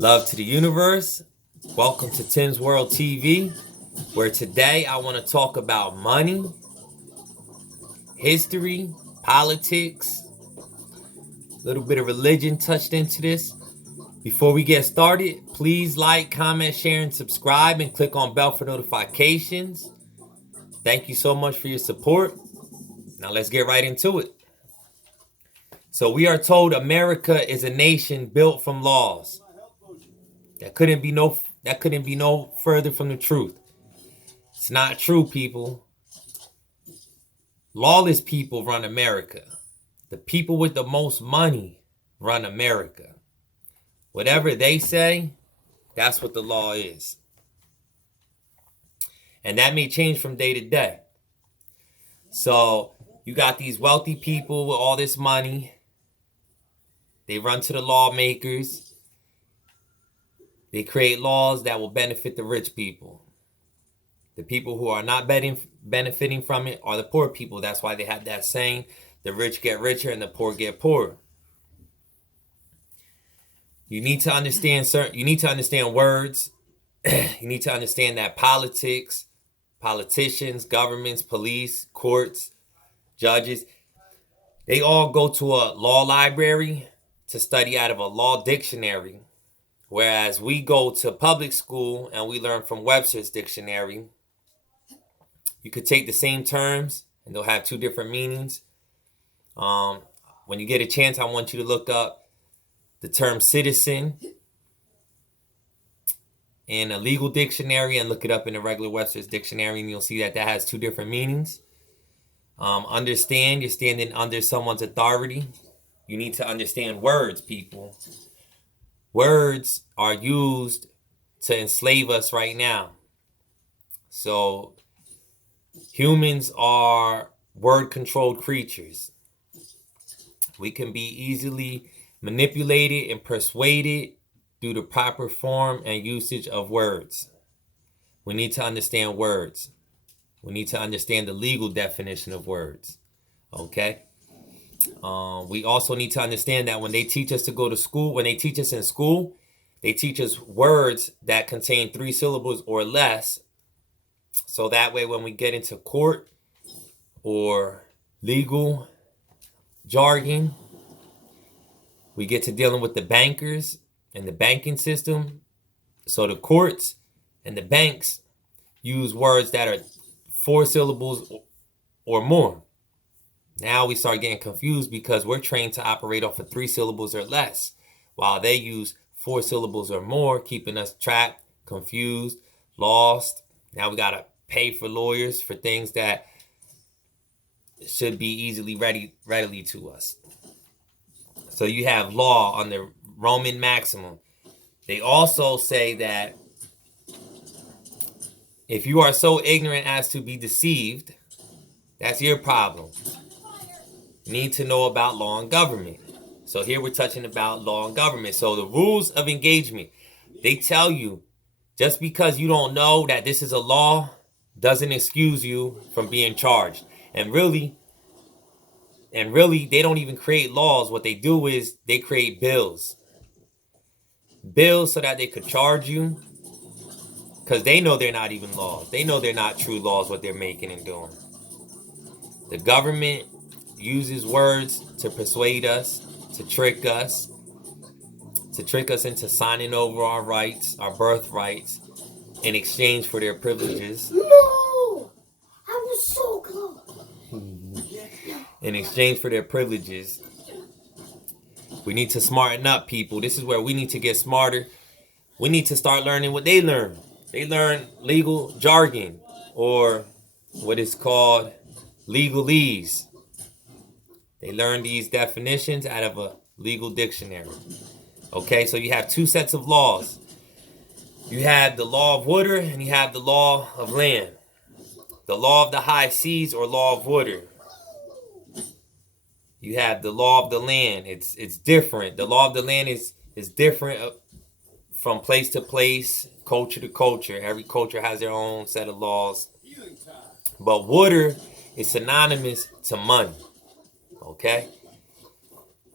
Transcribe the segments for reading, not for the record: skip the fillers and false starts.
Love to the universe. Welcome to Tim's World TV, where today I want to talk about money, history, politics, a little bit of religion touched into this. Before we get started, please like, comment, share, and subscribe, and click on bell for notifications. Thank you so much for your support. Now let's get right into it. So we are told America is a nation built from laws. That couldn't be no further from the truth. It's not true, people. Lawless people run America. The people with the most money run America. Whatever they say, that's what the law is. And that may change from day to day. So you got these wealthy people with all this money. They run to the lawmakers. They create laws that will benefit the rich people. The people who are not benefiting from it are the poor people. That's why they have that saying, the rich get richer and the poor get poorer. You need to understand words. You need to understand that politics, politicians, governments, police, courts, judges, they all go to a law library to study out of a law dictionary. Whereas we go to public school and we learn from Webster's dictionary. You could take the same terms and they'll have two different meanings. When you get a chance, I want you to look up the term citizen in a legal dictionary and look it up in a regular Webster's dictionary, and you'll see that has two different meanings. Understand, you're standing under someone's authority. You need to understand words, people. Words are used to enslave us right now. So humans are word-controlled creatures. We can be easily manipulated and persuaded through the proper form and usage of words. We need to understand words. We need to understand the legal definition of words. Okay? We also need to understand that when they teach us to go to school, when they teach us in school, they teach us words that contain 3 syllables or less. So that way, when we get into court or legal jargon, we get to dealing with the bankers and the banking system. So the courts and the banks use words that are 4 syllables or more. Now we start getting confused because we're trained to operate off of 3 syllables or less, while they use 4 syllables or more, keeping us trapped, confused, lost. Now we got to pay for lawyers for things that should be easily readily to us. So you have law on the Roman maximum. They also say that if you are so ignorant as to be deceived, that's your problem. You need to know about law and government. So here we're touching about law and government. So the rules of engagement, they tell you just because you don't know that this is a law doesn't excuse you from being charged. And really, they don't even create laws. What they do is they create bills. Bills so that they could charge you, because they know they're not even laws. They know they're not true laws, what they're making and doing. The government uses words to persuade us, to trick us into signing over our rights, our birthrights, in exchange for their privileges. No! I was so close. In exchange for their privileges. We need to smarten up, people. This is where we need to get smarter. We need to start learning what they learn. They learn legal jargon, or what is called legalese. They learn these definitions out of a legal dictionary. Okay, so you have 2 sets of laws. You have the law of water and you have the law of land. The law of the high seas or law of water. You have the law of the land. It's different. The law of the land is different from place to place, culture to culture. Every culture has their own set of laws. But water is synonymous to money. Okay?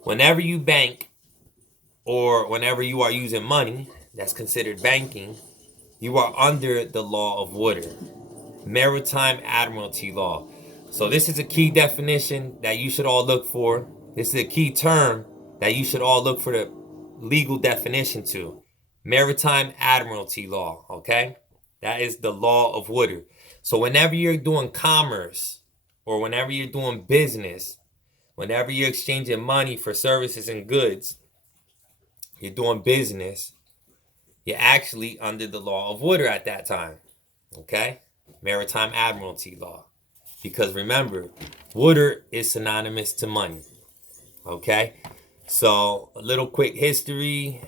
Whenever you bank, or whenever you are using money, that's considered banking, you are under the law of water. Maritime admiralty law. So this is a key definition that you should all look for. This is a key term that you should all look for the legal definition to. Maritime admiralty law, okay? That is the law of water. So whenever you're doing commerce or whenever you're doing business, whenever you're exchanging money for services and goods, you're doing business, you're actually under the law of water at that time, okay? Maritime admiralty law. Because remember, water is synonymous to money, okay? So a little quick history.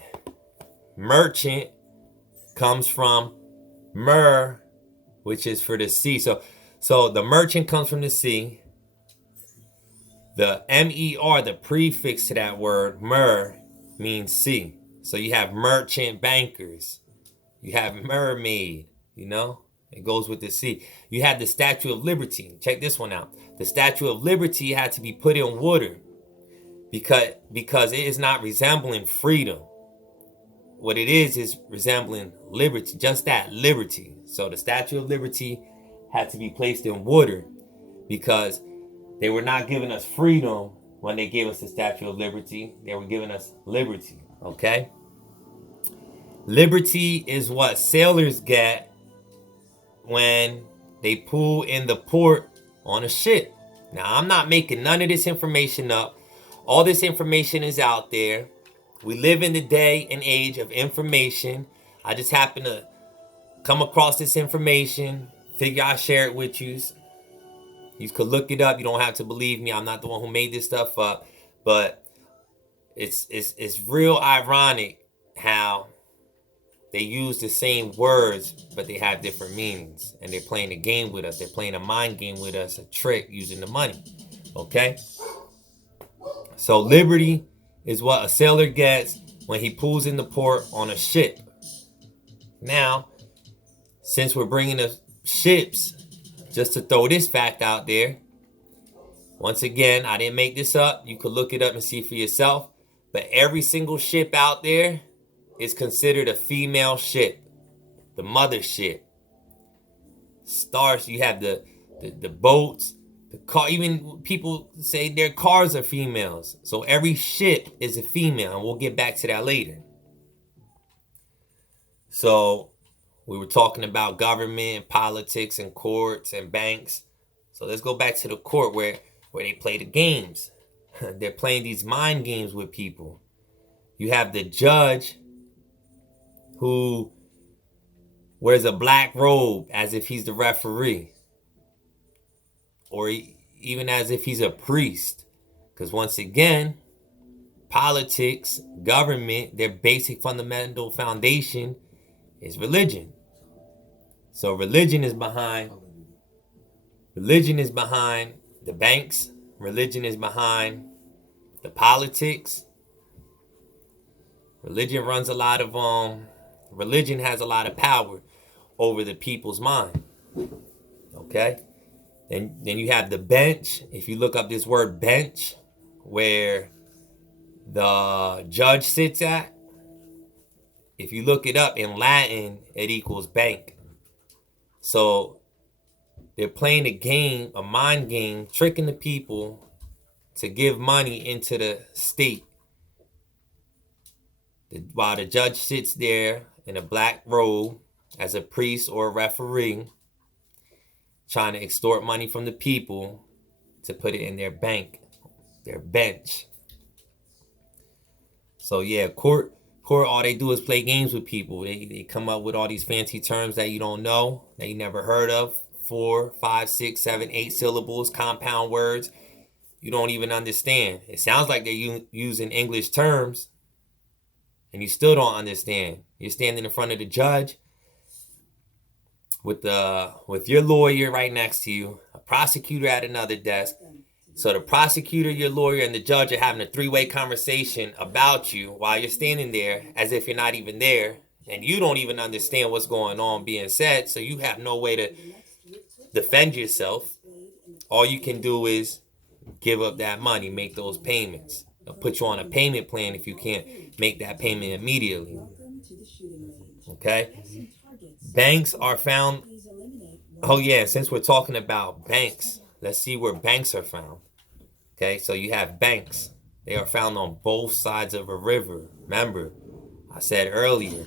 Merchant comes from mer, which is for the sea. So the merchant comes from the sea. The mer, the prefix to that word, mer, means sea. So you have merchant bankers. You have mermaid, you know? It goes with the sea. You have the Statue of Liberty. Check this one out. The Statue of Liberty had to be put in water because it is not resembling freedom. What it is resembling liberty, just that, liberty. So the Statue of Liberty had to be placed in water because they were not giving us freedom when they gave us the Statue of Liberty. They were giving us liberty, okay? Liberty is what sailors get when they pull in the port on a ship. Now, I'm not making none of this information up. All this information is out there. We live in the day and age of information. I just happen to come across this information. Figure I'll share it with you. You could look it up. You don't have to believe me. I'm not the one who made this stuff up. But it's real ironic how they use the same words, but they have different meanings. And they're playing a game with us. They're playing a mind game with us, a trick using the money. Okay? So liberty is what a sailor gets when he pulls in the port on a ship. Now, since we're bringing the ships, just to throw this fact out there, once again, I didn't make this up. You could look it up and see for yourself. But every single ship out there is considered a female ship, the mothership. Stars, you have the boats, the car. Even people say their cars are females. So every ship is a female, and we'll get back to that later. So we were talking about government, politics, and courts and banks. So let's go back to the court where they play the games. They're playing these mind games with people. You have the judge who wears a black robe as if he's the referee, or even as if he's a priest. Because once again, politics, government, their basic fundamental foundation is religion. So religion is behind the banks. Religion is behind the politics. Religion runs a lot of religion has a lot of power over the people's mind. Okay? Then you have the bench. If you look up this word bench, where the judge sits at, if you look it up in Latin, it equals bank. So they're playing a game, a mind game, tricking the people to give money into the state. While the judge sits there in a black robe as a priest or a referee, trying to extort money from the people to put it in their bank, their bench. So yeah, court, all they do is play games with people. They come up with all these fancy terms that you don't know, that you never heard of. 4, 5, 6, 7, 8 syllables, compound words. You don't even understand. It sounds like they're using English terms, and you still don't understand. You're standing in front of the judge with your lawyer right next to you, a prosecutor at another desk. So the prosecutor, your lawyer, and the judge are having a three-way conversation about you while you're standing there as if you're not even there, and you don't even understand what's going on being said, so you have no way to defend yourself. All you can do is give up that money, make those payments. They'll put you on a payment plan if you can't make that payment immediately. Okay? Banks are found. Oh yeah, since we're talking about banks, let's see where banks are found. Okay, so you have banks. They are found on both sides of a river. Remember, I said earlier,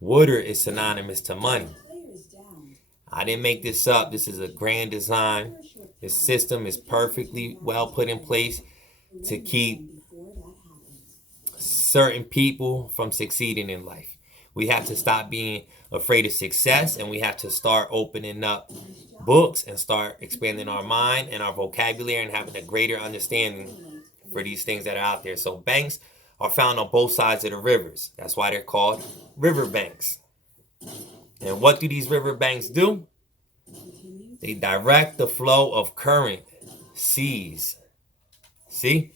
water is synonymous to money. I didn't make this up. This is a grand design. This system is perfectly well put in place to keep certain people from succeeding in life. We have to stop being afraid of success, and we have to start opening up books and start expanding our mind and our vocabulary and having a greater understanding for these things that are out there. So banks are found on both sides of the rivers. That's why they're called river banks. And what do these river banks do? They direct the flow of current, seas. See?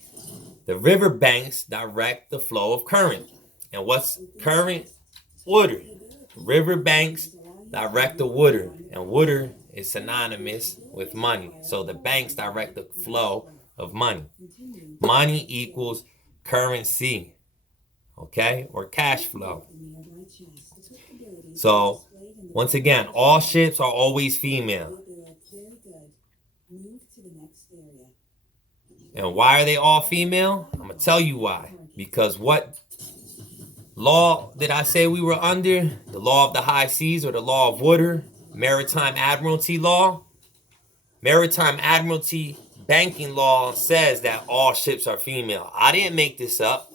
The river banks direct the flow of current. And what's current? Water. River banks direct the water. And water is synonymous with money. So the banks direct the flow of money. Money equals currency. Okay? Or cash flow. So, once again, all ships are always female. And why are they all female? I'm going to tell you why. Because what law did I say we were under? The law of the high seas or the law of water? Maritime admiralty law? Maritime admiralty banking law says that all ships are female. I didn't make this up.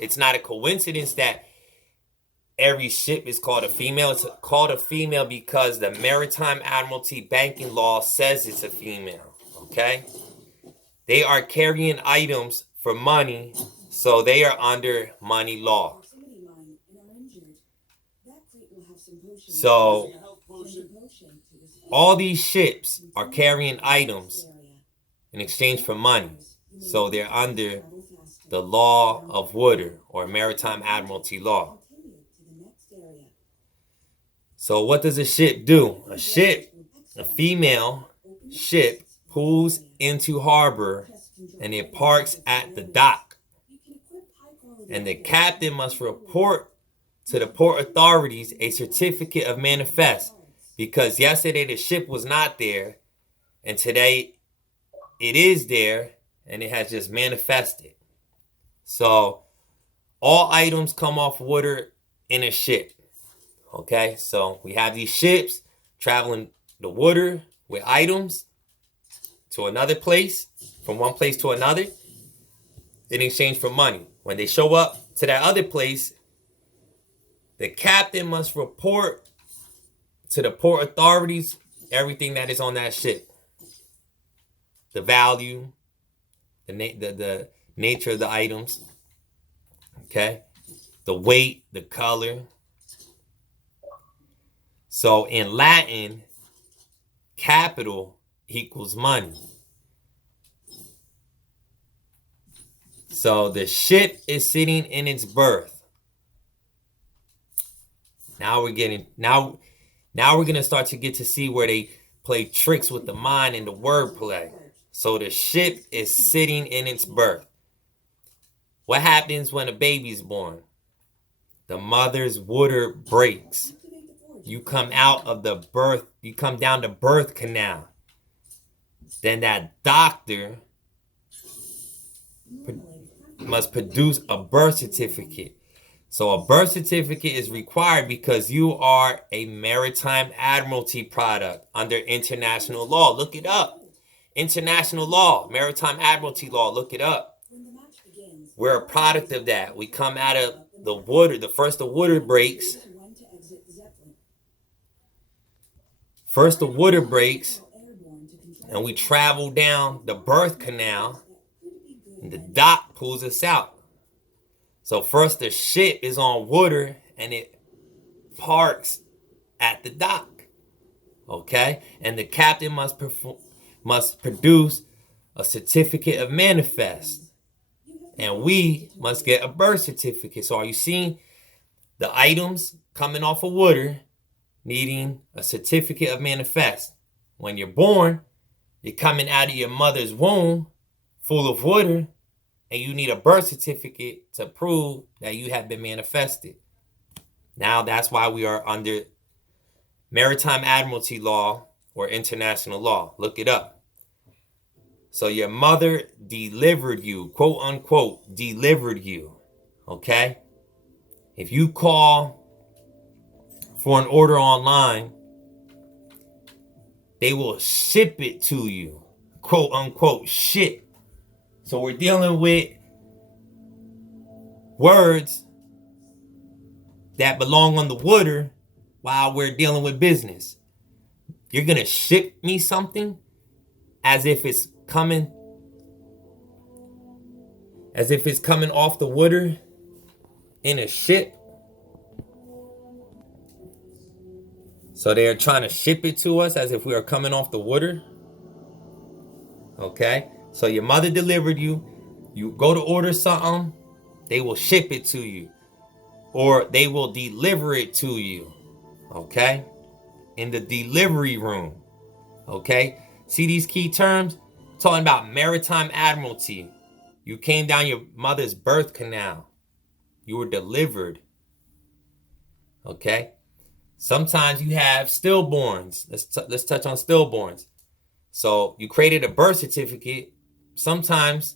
It's not a coincidence that every ship is called a female. It's called a female because the Maritime Admiralty Banking Law says it's a female. Okay? They are carrying items for money, so they are under money law. So, all these ships are carrying items in exchange for money. So they're under the law of water or Maritime Admiralty law. So what does a ship do? A female ship, pulls into harbor and it parks at the dock. And the captain must report to the port authorities a certificate of manifest, because yesterday the ship was not there and today it is there and it has just manifested. So all items come off water in a ship. Okay, so we have these ships traveling the water with items to another place, from one place to another, in exchange for money. When they show up to that other place, the captain must report to the port authorities everything that is on that ship. The value, the nature of the items, okay? The weight, the color. So in Latin, capital equals money. So the ship is sitting in its berth. Now we're gonna start to get to see where they play tricks with the mind and the wordplay. So the ship is sitting in its berth. What happens when a baby's born? The mother's water breaks. You come out of the birth, you come down the birth canal. Then that doctor must produce a birth certificate. So a birth certificate is required because you are a maritime admiralty product under international law. Look it up. International law, maritime admiralty law, look it up. We're a product of that. We come out of the water. First the water breaks. First the water breaks and we travel down the birth canal and the dock pulls us out. So first the ship is on water and it parks at the dock. Okay? And the captain must produce a certificate of manifest. And we must get a birth certificate. So are you seeing the items coming off of water needing a certificate of manifest? When you're born, you're coming out of your mother's womb full of water and you need a birth certificate to prove that you have been manifested. Now that's why we are under maritime admiralty law or international law. Look it up. So your mother delivered you, quote unquote, delivered you. Okay? If you call for an order online, they will ship it to you, quote unquote, ship. So we're dealing with words that belong on the water while we're dealing with business. You're going to ship me something as if it's coming off the water in a ship. So they're trying to ship it to us as if we are coming off the water. Okay? So your mother delivered you. You go to order something, they will ship it to you. Or they will deliver it to you. Okay? In the delivery room. Okay? See these key terms? Talking about maritime admiralty. You came down your mother's birth canal. You were delivered. Okay? Sometimes you have stillborns. Let's touch on stillborns. So you created a birth certificate. Sometimes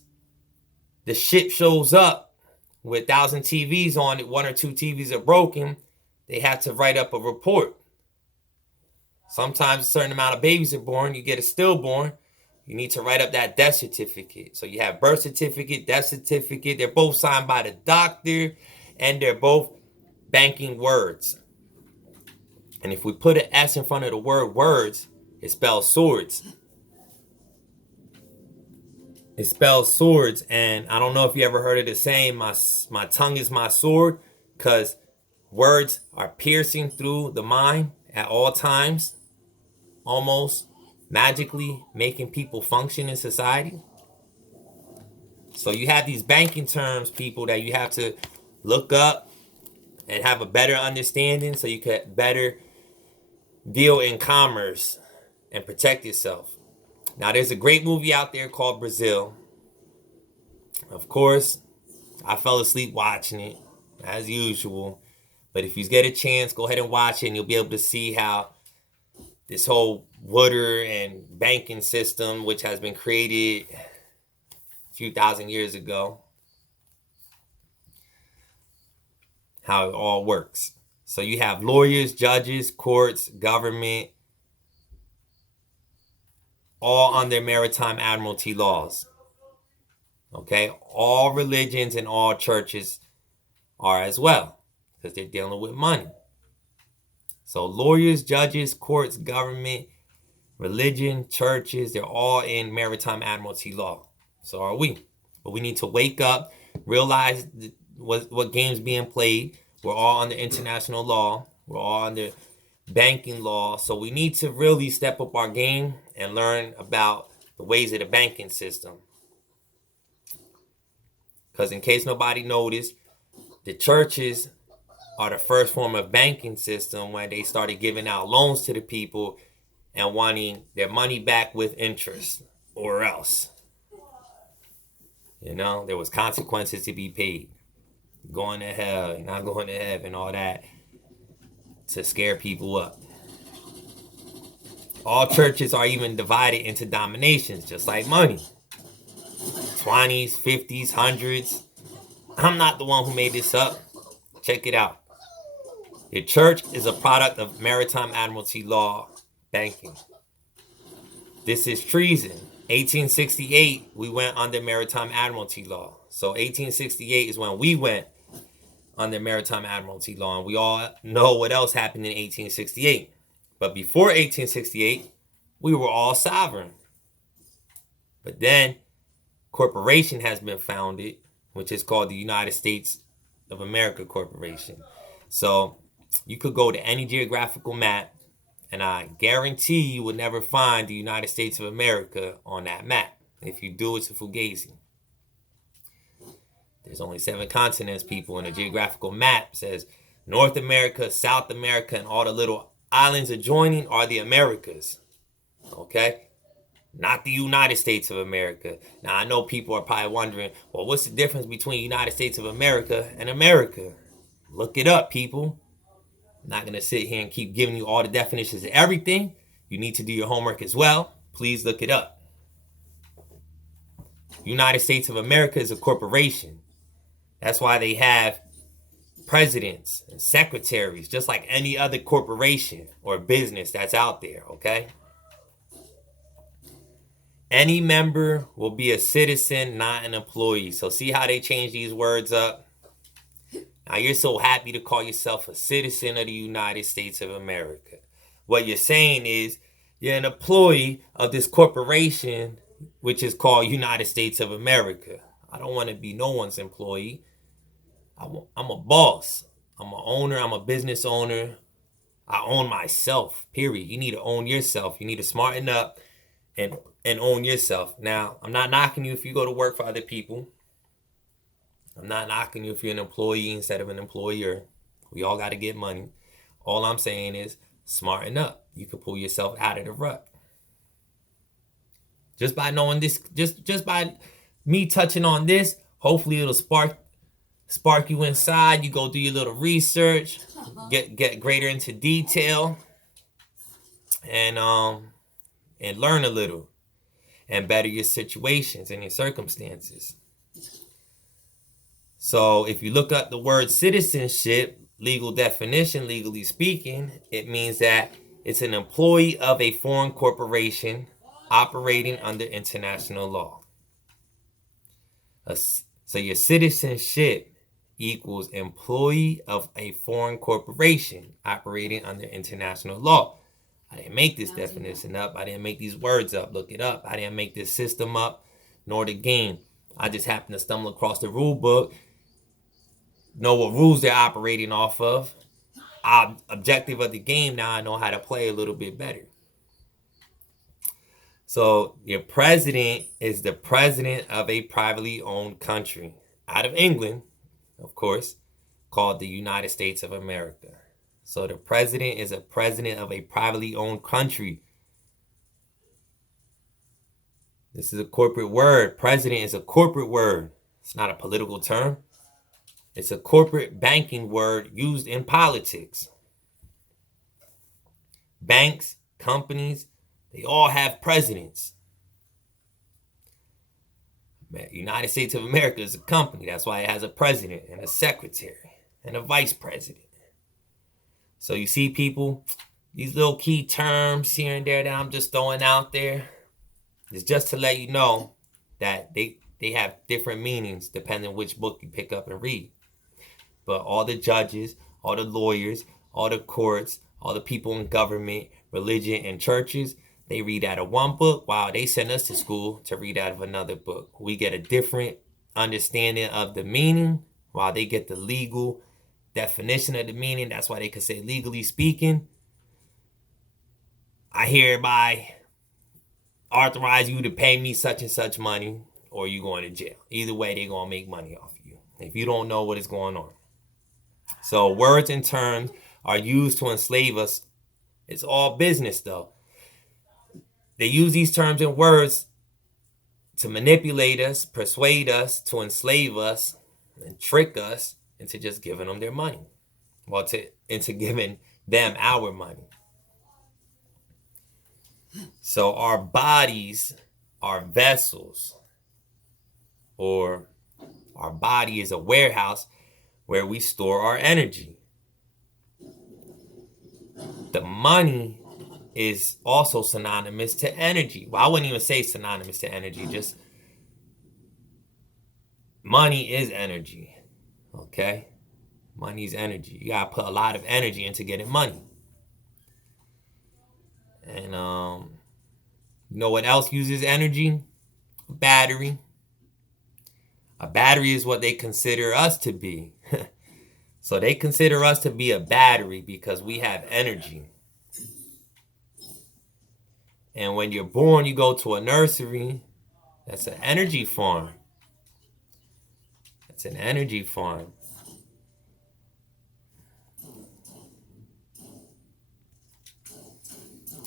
the ship shows up with 1,000 TVs on it. 1 or 2 TVs are broken. They have to write up a report. Sometimes a certain amount of babies are born. You get a stillborn. You need to write up that death certificate. So you have birth certificate, death certificate. They're both signed by the doctor, and they're both banking words. And if we put an S in front of the word words, it spells swords. It spells swords. And I don't know if you ever heard of the saying, my tongue is my sword, because words are piercing through the mind at all times, almost magically making people function in society. So you have these banking terms, people, that you have to look up and have a better understanding so you can better deal in commerce and protect yourself. Now, there's a great movie out there called Brazil. Of course, I fell asleep watching it, as usual. But if you get a chance, go ahead and watch it, and you'll be able to see how this whole water and banking system, which has been created a few thousand years ago, how it all works. So you have lawyers, judges, courts, government, all under maritime admiralty laws. Okay? All religions and all churches are as well, because they're dealing with money. So lawyers, judges, courts, government, religion, churches, they're all in maritime admiralty law. So are we. But we need to wake up, realize what game's being played. We're all under international law. We're all under banking law. So we need to really step up our game and learn about the ways of the banking system. Because in case nobody noticed, the churches are the first form of banking system when they started giving out loans to the people and wanting their money back with interest, or else. You know, there was consequences to be paid. Going to hell, you're not going to heaven, all that, to scare people up. All churches are even divided into denominations, just like money. 20s, 50s, 100s. I'm not the one who made this up. Check it out. Your church is a product of maritime admiralty law banking. This is treason. 1868, we went under maritime admiralty law. So 1868 is when we went under maritime admiralty law. And we all know what else happened in 1868. But before 1868, we were all sovereign. But then corporation has been founded, which is called the United States of America Corporation. So you could go to any geographical map, and I guarantee you would never find the United States of America on that map. If you do, it's a fugazi. There's only 7 continents, people, and a geographical map says North America, South America, and all the little islands adjoining are the Americas. Okay? not the United States of America. Now, I know people are probably wondering, well, what's the difference between United States of America and America? Look it up, people. I'm not going to sit here and keep giving you all the definitions of everything. You need to do your homework as well. Please look it up. United States of America is a corporation. That's why they have presidents and secretaries, just like any other corporation or business that's out there, okay? Any member will be a citizen, not an employee. So see how they change these words up? Now you're so happy to call yourself a citizen of the United States of America. What you're saying is you're an employee of this corporation, which is called United States of America. I don't want to be no one's employee. I'm a boss. I'm an owner. I'm a business owner. I own myself, period. You need to own yourself. You need to smarten up and own yourself. Now, I'm not knocking you if you go to work for other people. I'm not knocking you if you're an employee instead of an employer. We all got to get money. All I'm saying is smarten up. You can pull yourself out of the rut. Just by knowing this, just by me touching on this, hopefully it'll spark you inside. You go do your little research, get greater into detail, and learn a little and better your situations and your circumstances. So if you look up the word citizenship, legal definition, legally speaking, it means that it's an employee of a foreign corporation operating under international law. So your citizenship equals employee of a foreign corporation operating under international law. I didn't make this definition up. I didn't make these words up. Look it up. I didn't make this system up, nor the game. I just happened to stumble across the rule book, know what rules they're operating off of. Objective of the game, now I know how to play a little bit better. So your president is the president of a privately owned country out of England, of course, called the United States of America. So the president is a president of a privately owned country. This is a corporate word. President is a corporate word. It's not a political term. It's a corporate banking word used in politics. Banks, companies, they all have presidents. United States of America is a company. That's why it has a president and a secretary and a vice president. So you see, people, these little key terms here and there that I'm just throwing out there is just to let you know that they have different meanings depending which book you pick up and read. But all the judges, all the lawyers, all the courts, all the people in government, religion, and churches, they read out of one book while they send us to school to read out of another book. We get a different understanding of the meaning while they get the legal definition of the meaning. That's why they could say legally speaking. I hereby authorize you to pay me such and such money or you going to jail. Either way, they're going to make money off of you if you don't know what is going on. So words and terms are used to enslave us. It's all business, though. They use these terms and words to manipulate us, persuade us, to enslave us, and trick us into just giving them their money. Well, into giving them our money. So our bodies are vessels, or our body is a warehouse where we store our energy. The money is also synonymous to energy. Well, I wouldn't even say synonymous to energy, just money is energy. Okay? Money is energy. You gotta put a lot of energy into getting money. And you know what else uses energy? A battery. A battery is what they consider us to be. So they consider us to be a battery because we have energy. And when you're born, you go to a nursery. That's an energy farm. That's an energy farm.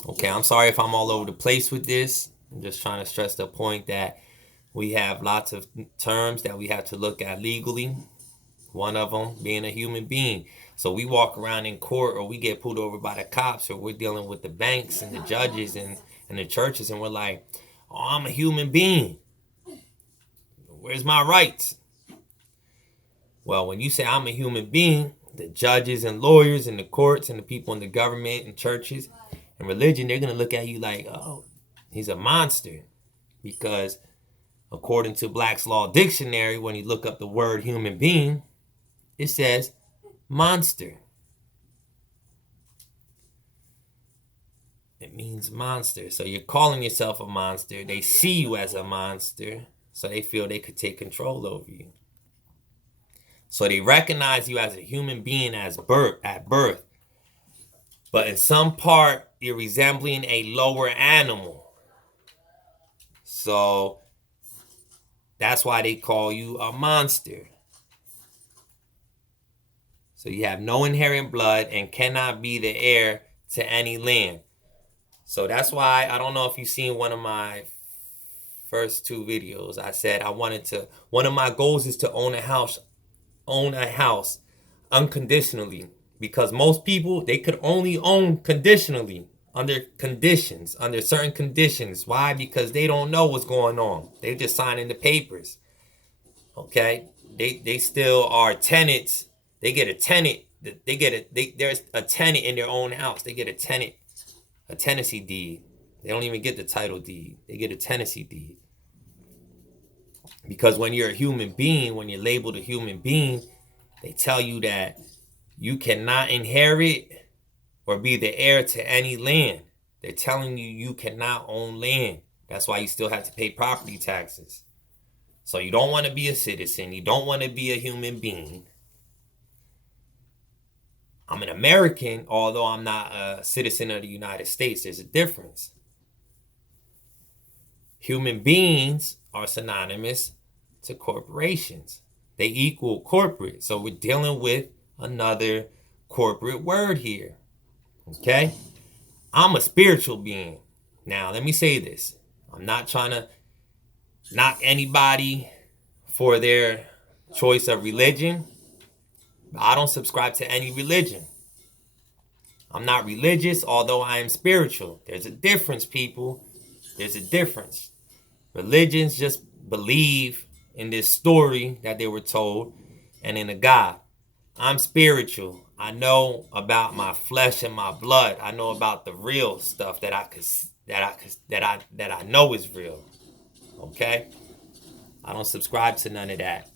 Okay, I'm sorry if I'm all over the place with this. I'm just trying to stress the point that we have lots of terms that we have to look at legally. One of them being a human being. So we walk around in court or we get pulled over by the cops or we're dealing with the banks and the judges and the churches and we're like, oh, I'm a human being. Where's my rights? Well, when you say I'm a human being, the judges and lawyers and the courts and the people in the government and churches and religion, they're going to look at you like, oh, he's a monster. Because according to Black's Law Dictionary, when you look up the word human being, it says monster. It means monster. So you're calling yourself a monster. They see you as a monster, so they feel they could take control over you. So they recognize you as a human being at birth. But in some part, you're resembling a lower animal. So that's why they call you a monster. So you have no inherent blood and cannot be the heir to any land. So that's why, I don't know if you've seen one of my first two videos. I said one of my goals is to own a house unconditionally. Because most people, they could only own conditionally, under certain conditions. Why? Because they don't know what's going on. They're just signing the papers. Okay? They still are tenants. They get a tenant. There's a tenant in their own house. They get a tenancy deed. They don't even get the title deed. They get a tenancy deed. Because when you're a human being, when you're labeled a human being, they tell you that you cannot inherit or be the heir to any land. They're telling you you cannot own land. That's why you still have to pay property taxes. So you don't want to be a citizen. You don't want to be a human being. I'm an American, although I'm not a citizen of the United States. There's a difference. Human beings are synonymous to corporations. They equal corporate. So we're dealing with another corporate word here. Okay? I'm a spiritual being. Now, let me say this. I'm not trying to knock anybody for their choice of religion. I don't subscribe to any religion. I'm not religious, although I am spiritual. There's a difference, people. There's a difference. Religions just believe in this story that they were told and in a God. I'm spiritual. I know about my flesh and my blood. I know about the real stuff that I know is real. Okay? I don't subscribe to none of that.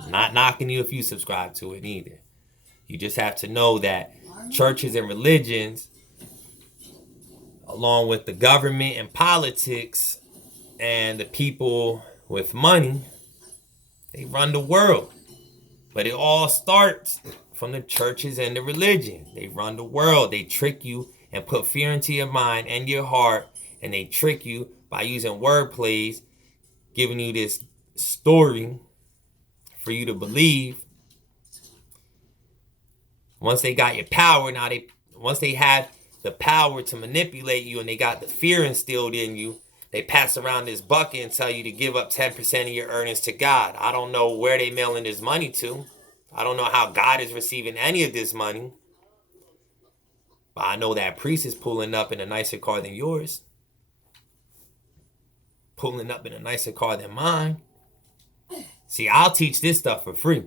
I'm not knocking you if you subscribe to it either. You just have to know that churches and religions, along with the government and politics and the people with money, they run the world. But it all starts from the churches and the religion. They run the world. They trick you and put fear into your mind and your heart. And they trick you by using word plays, giving you this story for you to believe. Once they got your power, once they had the power to manipulate you and they got the fear instilled in you, they pass around this bucket and tell you to give up 10% of your earnings to God. I don't know where they mailing this money to. I don't know how God is receiving any of this money. But I know that priest is pulling up in a nicer car than yours. Pulling up in a nicer car than mine. See, I'll teach this stuff for free.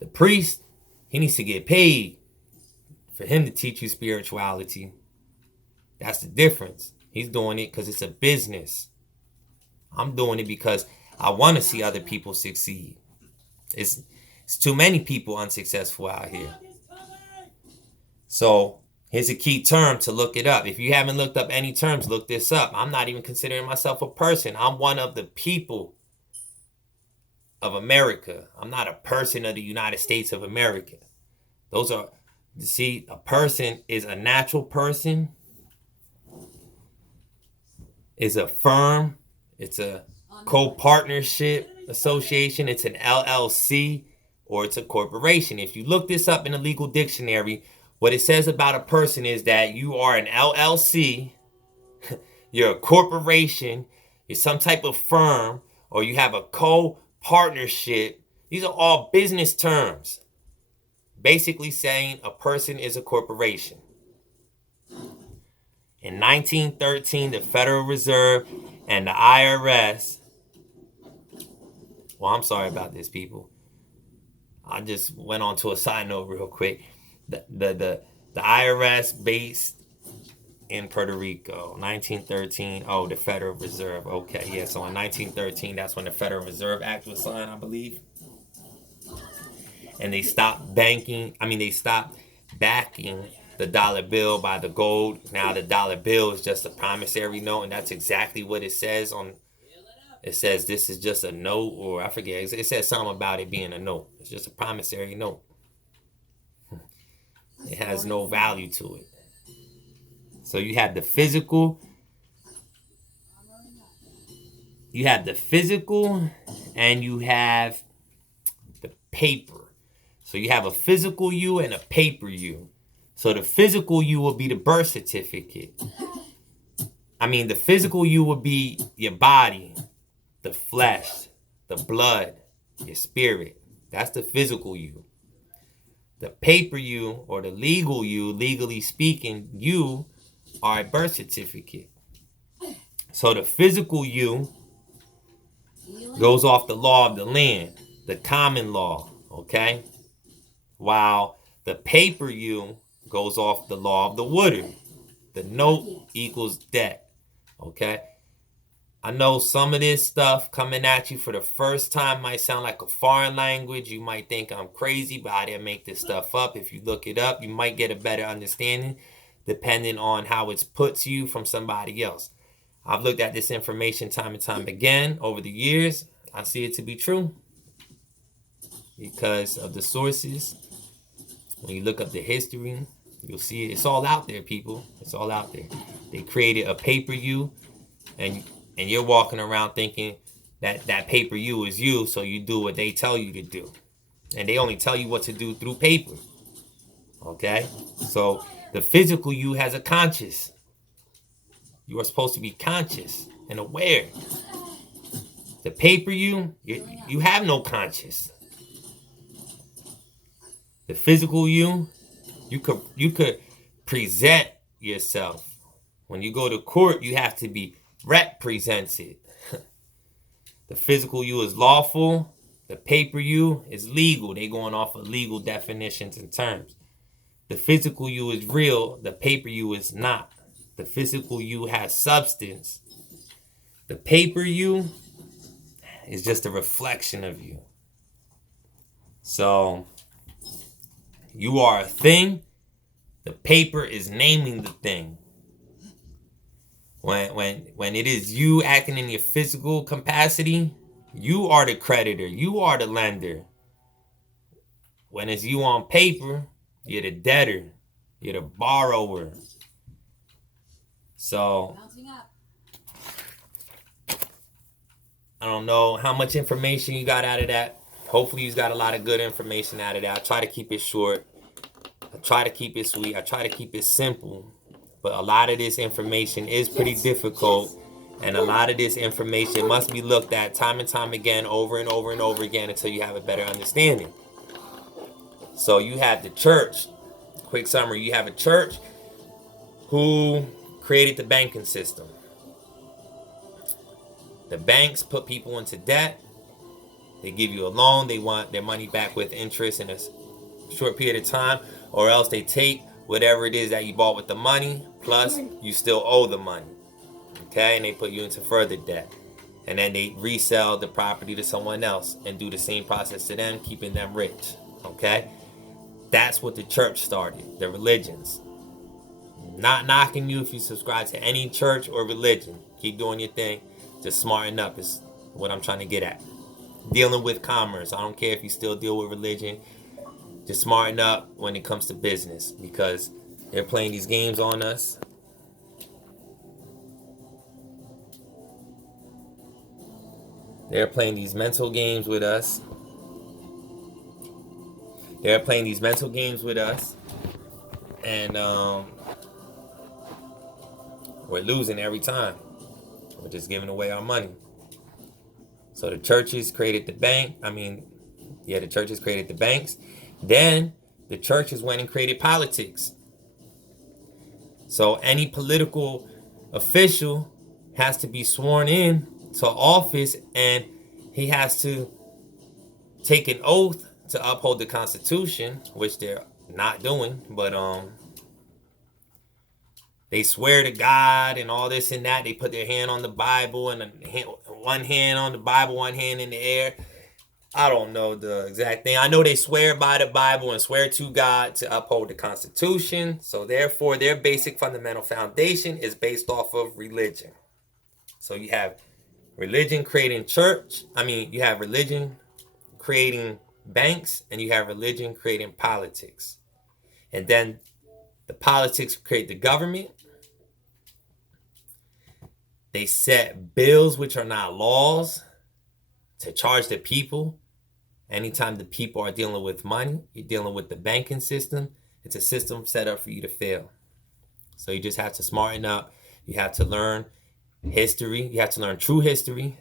The priest, he needs to get paid for him to teach you spirituality. That's the difference. He's doing it because it's a business. I'm doing it because I want to see other people succeed. It's too many people unsuccessful out here. So here's a key term to look it up. If you haven't looked up any terms, look this up. I'm not even considering myself a person. I'm one of the people of America. I'm not a person of the United States of America. A person is a natural person. Is a firm, it's a co-partnership association, it's an LLC, or it's a corporation. If you look this up in a legal dictionary, what it says about a person is that you are an LLC you're a corporation, you're some type of firm, or you have a co-partnership. These are all business terms, basically saying a person is a corporation. In 1913, the Federal Reserve and the IRS, well, I'm sorry about this, people. I just went on to a side note real quick. The IRS based in Puerto Rico, 1913. Oh, the Federal Reserve. Okay, yeah. So in 1913, that's when the Federal Reserve Act was signed, I believe. And they stopped they stopped backing the dollar bill by the gold. Now the dollar bill is just a promissory note, and that's exactly what it says on. It says this is just a note, or I forget. It says something about it being a note. It's just a promissory note. It has no value to it. So you have the physical. You have the physical, and you have the paper. So you have a physical you and a paper you. So the physical you will be the birth certificate. The physical you will be your body, the flesh, the blood, your spirit. That's the physical you. The paper you, or the legal you, legally speaking, you are a birth certificate. So the physical you goes off the law of the land, the common law, okay? While the paper you goes off the law of the Woodard. The note equals debt, okay? I know some of this stuff coming at you for the first time might sound like a foreign language. You might think I'm crazy, but I didn't make this stuff up. If you look it up, you might get a better understanding depending on how it's put to you from somebody else. I've looked at this information time and time again over the years. I see it to be true because of the sources. When you look up the history, you'll see it. It's all out there, people. It's all out there. They created a paper you, and you're walking around thinking that paper you is you, so you do what they tell you to do. And they only tell you what to do through paper. Okay? So the physical you has a conscious. You are supposed to be conscious and aware. The paper you have no conscious. The physical you could present yourself. When you go to court, you have to be represented. The physical you is lawful. The paper you is legal. They going off of legal definitions and terms. The physical you is real. The paper you is not. The physical you has substance. The paper you is just a reflection of you. So you are a thing. The paper is naming the thing. When it is you acting in your physical capacity, you are the creditor. You are the lender. When it's you on paper, you're the debtor. You're the borrower. So I don't know how much information you got out of that. Hopefully you got a lot of good information out of that. I try to keep it short. I try to keep it sweet. I try to keep it simple. But a lot of this information is pretty difficult. And a lot of this information must be looked at time and time again, over and over and over again, until you have a better understanding. So you have the church. Quick summary. You have a church who created the banking system. The banks put people into debt. They give you a loan. They want their money back with interest in a short period of time, or else they take whatever it is that you bought with the money, plus you still owe the money. Okay? And they put you into further debt. And then they resell the property to someone else and do the same process to them, keeping them rich. Okay? That's what the church started, the religions. Not knocking you if you subscribe to any church or religion. Keep doing your thing. Just smarten up is what I'm trying to get at. Dealing with commerce. I don't care if you still deal with religion. Just smarten up when it comes to business, because they're playing these games on us. They're playing these mental games with us. And We're losing every time. We're just giving away our money. So the churches created the bank. The churches created the banks. Then the churches went and created politics. So any political official has to be sworn in to office, and he has to take an oath to uphold the Constitution, which they're not doing. But they swear to God and all this and that. They put their hand on the Bible, and one hand on the Bible, one hand in the air. I don't know the exact thing. I know they swear by the Bible and swear to God to uphold the Constitution. So therefore, their basic fundamental foundation is based off of religion. So you have religion creating church. You have religion creating banks, and you have religion creating politics. And then the politics create the government. They set bills which are not laws to charge the people. Anytime the people are dealing with money, you're dealing with the banking system. It's a system set up for you to fail. So you just have to smarten up. You have to learn history. You have to learn true history.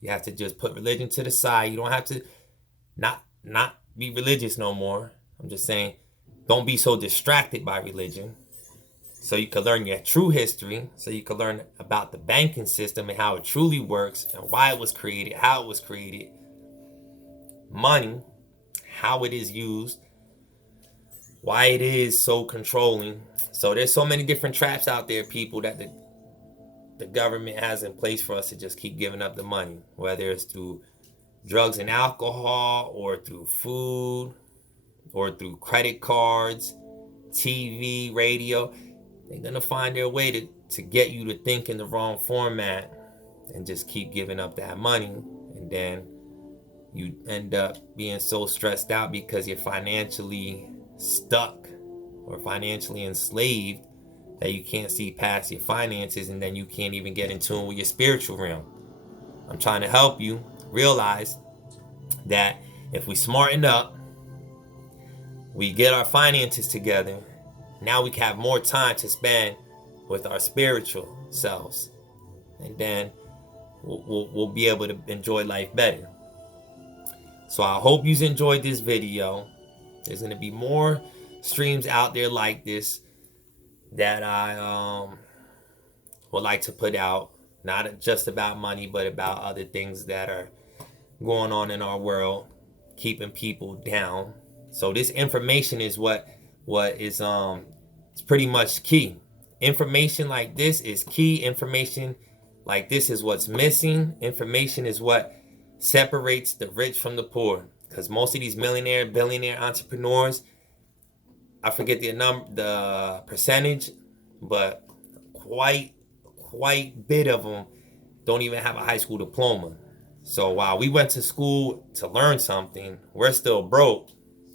You have to just put religion to the side. You don't have to not be religious no more. I'm just saying, don't be so distracted by religion. So you can learn your true history. So you can learn about the banking system and how it truly works and why it was created, how it was created. Money, how it is used, why it is so controlling. So there's so many different traps out there, people, that the government has in place for us to just keep giving up the money, whether it's through drugs and alcohol, or through food, or through credit cards, TV, radio. They're going to find their way to get you to think in the wrong format and just keep giving up that money. And then you end up being so stressed out because you're financially stuck or financially enslaved that you can't see past your finances, and then you can't even get in tune with your spiritual realm. I'm trying to help you realize that if we smarten up, we get our finances together, now we can have more time to spend with our spiritual selves, and then we'll be able to enjoy life better. So I hope you enjoyed this video. There's going to be more streams out there like this that I would like to put out. Not just about money, but about other things that are going on in our world, keeping people down. So this information is what is it's pretty much key. Information like this is key. Information like this is what's missing. Information is what separates the rich from the poor, because most of these millionaire, billionaire entrepreneurs, I forget the percentage, but quite bit of them don't even have a high school diploma. So while we went to school to learn something, we're still broke.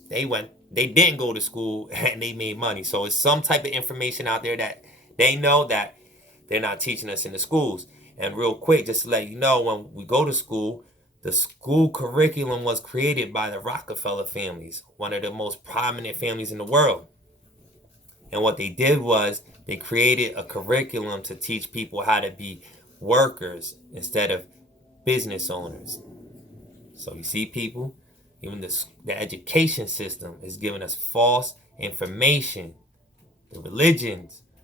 They didn't go to school and they made money. So it's some type of information out there that they know that they're not teaching us in the schools. And real quick, just to let you know, when we go to school, the school curriculum was created by the Rockefeller families, one of the most prominent families in the world. And what they did was they created a curriculum to teach people how to be workers instead of business owners. So you see, people, even the education system is giving us false information. The religions